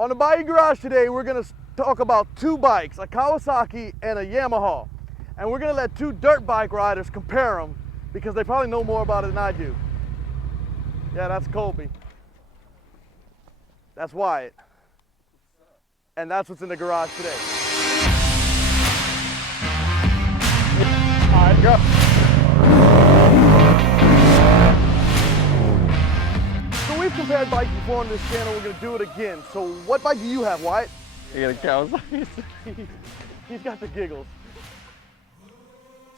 On the Bayou Garage today, we're gonna talk about two bikes, a Kawasaki and a Yamaha. And we're gonna let two dirt bike riders compare them because they probably know more about it than I do. Yeah, that's Colby. That's Wyatt. And that's what's in the garage today. All right, go. So we've compared bikes before on this channel. We're gonna do it again. So what bike do you have, Wyatt? You got a Kawasaki. He's got the giggles.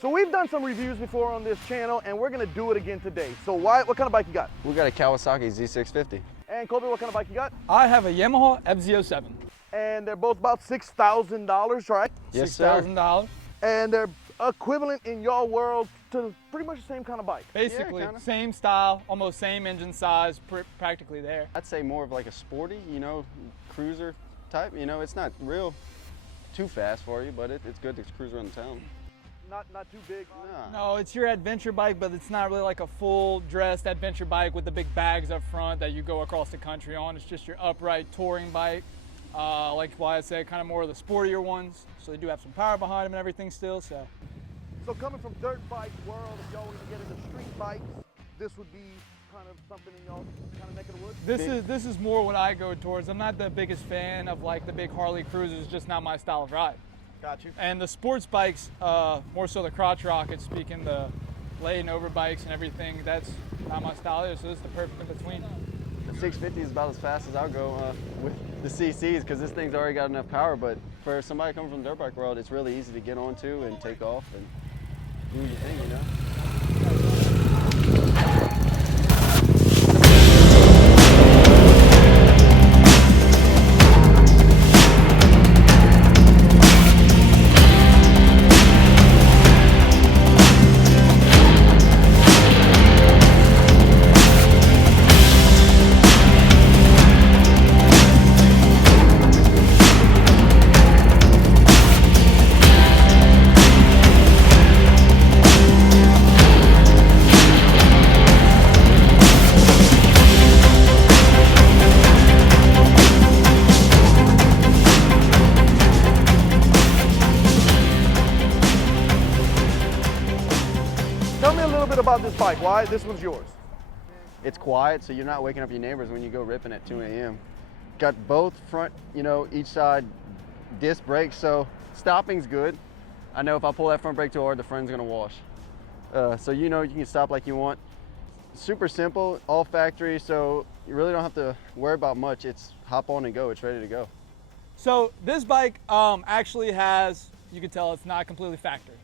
So we've done some reviews before on this channel, and we're gonna do it again today. So Wyatt, what kind of bike you got? We got a Kawasaki Z650. And Colby, what kind of bike you got? I have a Yamaha FZ-07. And they're both about $6,000, right? Yes, sir. $6,000. And they're equivalent in your world to pretty much the same kind of bike. Basically, kinda. same style, almost same engine size, practically there. I'd say more of like a sporty, cruiser type. It's not real too fast for you, but it's good to cruise around town. Not too big. No, it's your adventure bike, but it's not really like a full dressed adventure bike with the big bags up front that you go across the country on. It's just your upright touring bike. Like Wyatt said, kind of more of the sportier ones. So they do have some power behind them and everything still. So coming from dirt bike world, if y'all want to get into street bikes, this would be kind of something in y'all kind of neck of the woods? this is more what I go towards. I'm not the biggest fan of like the big Harley cruisers, just not my style of ride. Got you. And the sports bikes, more so the crotch rockets, speaking the laden over bikes and everything, that's not my style either, so this is the perfect in between. The 650 is about as fast as I'll go with the CCs because this thing's already got enough power, but for somebody coming from the dirt bike world, it's really easy to get onto and take off and do your thing, Tell me a little bit about this bike. Why? This one's yours. It's quiet, so you're not waking up your neighbors when you go ripping at 2 a.m. Got both front, each side disc brakes, so stopping's good. I know if I pull that front brake too hard, the front's gonna wash. So you can stop like you want. Super simple, all factory, so you really don't have to worry about much. It's hop on and go, it's ready to go. So this bike actually has, you can tell it's not completely factory.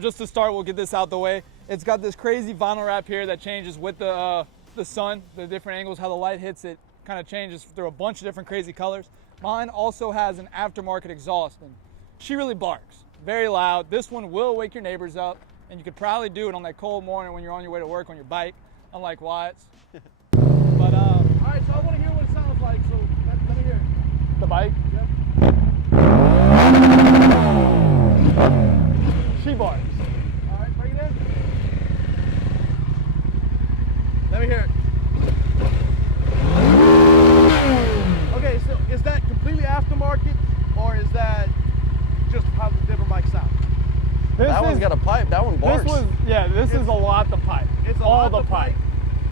Just to start, we'll get this out the way. It's got this crazy vinyl wrap here that changes with the sun, the different angles, how the light hits it, kind of changes through a bunch of different crazy colors. Mine also has an aftermarket exhaust, and she really barks, very loud. This one will wake your neighbors up, and you could probably do it on that cold morning when you're on your way to work on your bike, unlike Wyatt's. But All right, so I want to hear what it sounds like, so let me hear it. the bike, Yep. she barks. All right, bring it in. Let me hear it. Okay, so is that completely aftermarket, or is that just how the different bikes sound? That one's got a pipe, that one barks. This is a lot the pipe. It's all the pipe.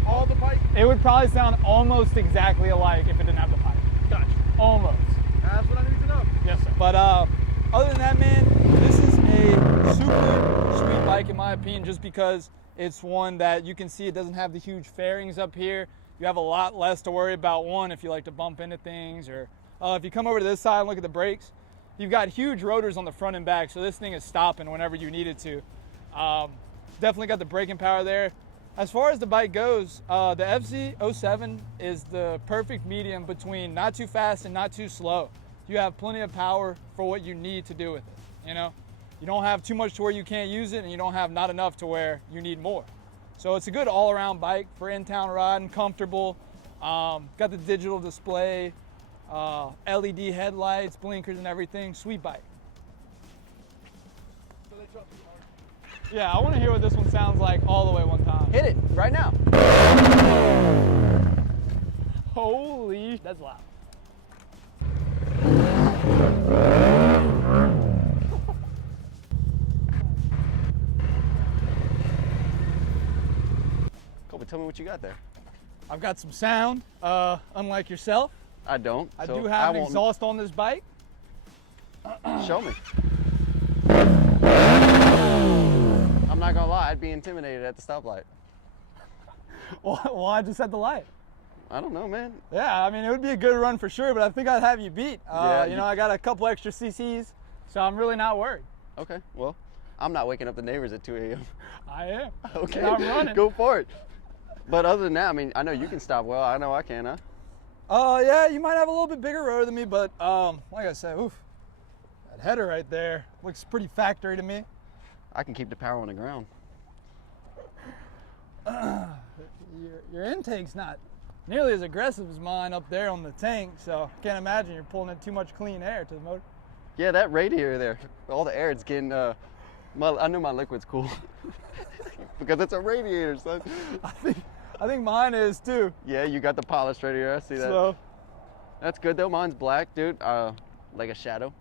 All the pipe? It would probably sound almost exactly alike if it didn't have the pipe. Gotcha. Almost. That's what I need to know. Yes, sir. But other than that, man, this is a super sweet bike in my opinion, just because it's one that you can see it doesn't have the huge fairings up here. You have a lot less to worry about, one, if you like to bump into things, or if you come over to this side and look at the brakes, you've got huge rotors on the front and back, so this thing is stopping whenever you need it to. Definitely got the braking power there. As far as the bike goes, the FZ-07 is the perfect medium between not too fast and not too slow. You have plenty of power for what you need to do with it, You don't have too much to where you can't use it, and you don't have not enough to where you need more. So it's a good all-around bike for in-town riding, comfortable. Got the digital display, LED headlights, blinkers and everything. Sweet bike. Yeah, I want to hear what this one sounds like all the way one time. Hit it right now. Holy, that's loud. Colby, tell me what you got there. I've got some sound, unlike yourself. I don't. I so do have an won't- exhaust on this bike. Show me. I'm not gonna lie, I'd be intimidated at the stoplight. Well, I just had the light. I don't know, man. Yeah, I mean, it would be a good run for sure, but I think I'd have you beat. Yeah, you know, I got a couple extra CCs, so I'm really not worried. Okay, well, I'm not waking up the neighbors at 2 a.m. I am. Okay, And I'm running. go for it. But other than that, I mean, I know you can stop well. I know I can, huh? Yeah, you might have a little bit bigger rotor than me, but like I said, oof, that header right there looks pretty factory to me. I can keep the power on the ground. Your intake's not nearly as aggressive as mine up there on the tank, so I can't imagine you're pulling in too much clean air to the motor. Yeah, that radiator there, all the air, it's getting, I know my liquid's cool. Because it's a radiator, son. I think mine is too. Yeah, you got the polished radiator, I see that. So, That's good though, mine's black, dude, like a shadow.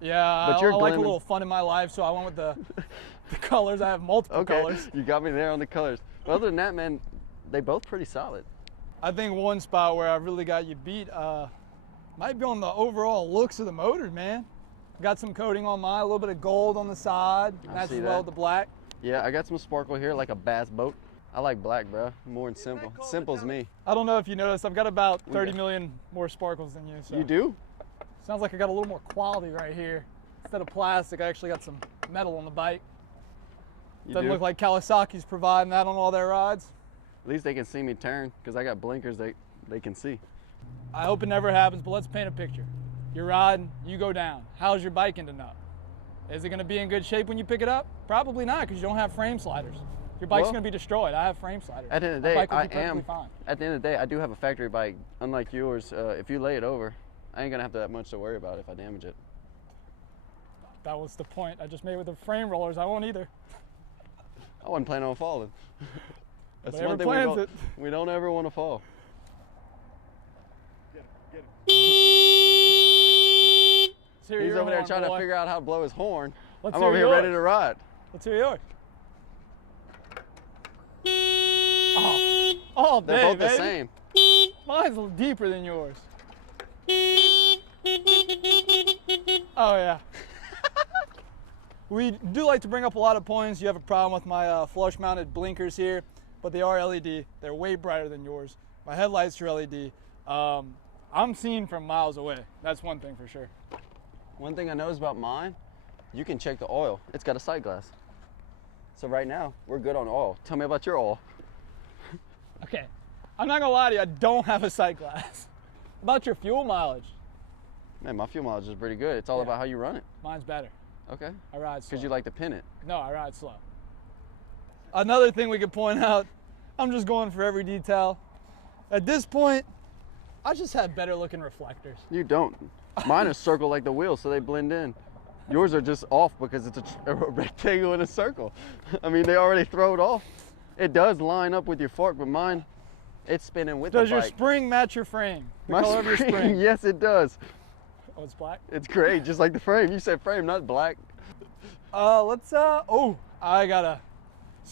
yeah, But you're I like a glimming. little fun in my life, so I went with the colors. I have multiple Okay, colors. you got me there on the colors. But other than that, man, they both pretty solid. I think one spot where I really got you beat might be on the overall looks of the motor, man. Got some coating on mine, a little bit of gold on the side, matches see well that. with the black. Yeah, I got some sparkle here, like a bass boat. I like black, bro. More than simple. Simple's me. I don't know if you noticed, I've got about 30 million more sparkles than you. So You do? sounds like I got a little more quality right here. Instead of plastic, I actually got some metal on the bike. You Doesn't do? look like Kawasaki's providing that on all their rides. At least they can see me turn, because I got blinkers they can see. I hope it never happens, but let's paint a picture. You're riding, you go down. How's your bike ending up? Is it gonna be in good shape when you pick it up? Probably not, because you don't have frame sliders. Your bike's Well, gonna be destroyed. I have frame sliders. At the end of the My day, bike will I be perfectly am. fine. At the end of the day, I do have a factory bike, unlike yours. If you lay it over, I ain't gonna have that much to worry about if I damage it. That was the point I just made with the frame rollers. I won't either. I wasn't planning on falling. That's Whatever one thing plans we don't ever want to fall. Let's hear He's your over there horn, trying boy. to figure out how to blow his horn. Let's I'm hear over here ready yours. to ride. Let's hear yours. All day, They're both the baby. same. Mine's a little deeper than yours. Oh yeah. We do like to bring up a lot of points. You have a problem with my flush mounted blinkers here, but they are LED. They're way brighter than yours. My headlights are LED. I'm seeing from miles away. That's one thing for sure. One thing I noticed about mine, you can check the oil. It's got a sight glass. So right now, we're good on oil. Tell me about your oil. Okay, I'm not gonna lie to you, I don't have a sight glass. About your fuel mileage, Man, my fuel mileage is pretty good. It's all Yeah. about how you run it. mine's better. Okay. I ride slow. Because you like to pin it. No, I ride slow. Another thing we could point out, I'm just going for every detail. At this point, I just have better looking reflectors. You don't. Mine are circle like the wheels, so they blend in. Yours are just off because it's a rectangle and a circle. I mean, they already throw it off. It does line up with your fork, but mine, it's spinning with Does the your bike. spring match your frame? The My color of your spring? yes, it does. Oh, it's black? It's gray, just like the frame. You said frame, not black. Oh, I gotta,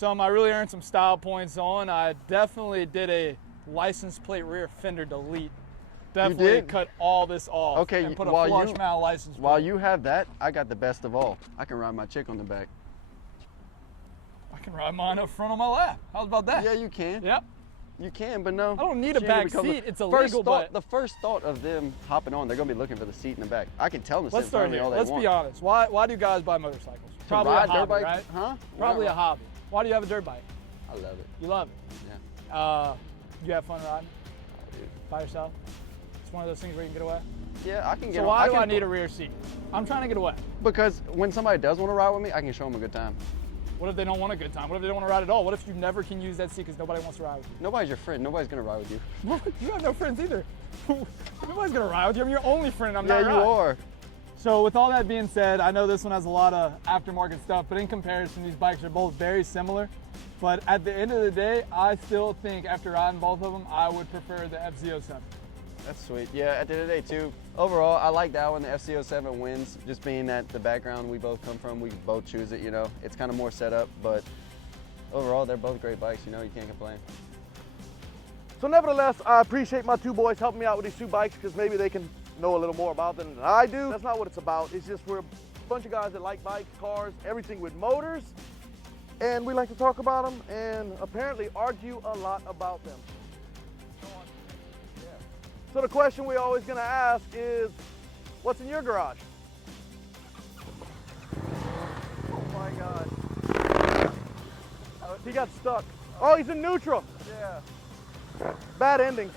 I really earned some style points on. I definitely did a license plate rear fender delete. Definitely did? cut all this off. Okay, and put a while flush you- mount license plate. While you have that, I got the best of all. I can ride my chick on the back. I can ride mine up front on my lap. How's about that? Yeah, you can. Yep. You can, but no. I don't need a she ain't back gonna become seat. It's first illegal, thought, but- The first thought of them hopping on, they're going to be looking for the seat in the back. I can tell them to Let's sit in front start of me here. all they Let's want. be honest. Why do guys buy motorcycles? To Probably a ride dirt hobby, bikes? right? Huh? Probably Why- a hobby. Why do you have a dirt bike? I love it. You love it. Yeah. You have fun riding Dude. by yourself? It's one of those things where you can get away. Yeah, I can get So on. why do I can need a rear seat? I'm trying to get away. Because when somebody does want to ride with me, I can show them a good time. What if they don't want a good time? What if they don't want to ride at all? What if you never can use that seat because nobody wants to ride with you? Nobody's your friend. Nobody's going to ride with you. You have no friends either. Nobody's gonna ride with you. I'm your only friend. I'm Yeah, not you riding. are. So with all that being said, I know this one has a lot of aftermarket stuff, but in comparison, these bikes are both very similar. But at the end of the day, I still think after riding both of them, I would prefer the FZ-07. That's sweet. Yeah, at the end of the day too, overall, I like that one. The FZ-07 wins, just being that the background we both come from, we both choose it, you know. It's kind of more set up, but overall, they're both great bikes, you know, you can't complain. So nevertheless, I appreciate my two boys helping me out with these two bikes because maybe they can know a little more about them than I do. That's not what it's about. It's just we're a bunch of guys that like bikes, cars, everything with motors, and we like to talk about them and apparently argue a lot about them. So the question we're always gonna ask is, what's in your garage? Oh my God. He got stuck. Oh, he's in neutral. Yeah. Bad ending.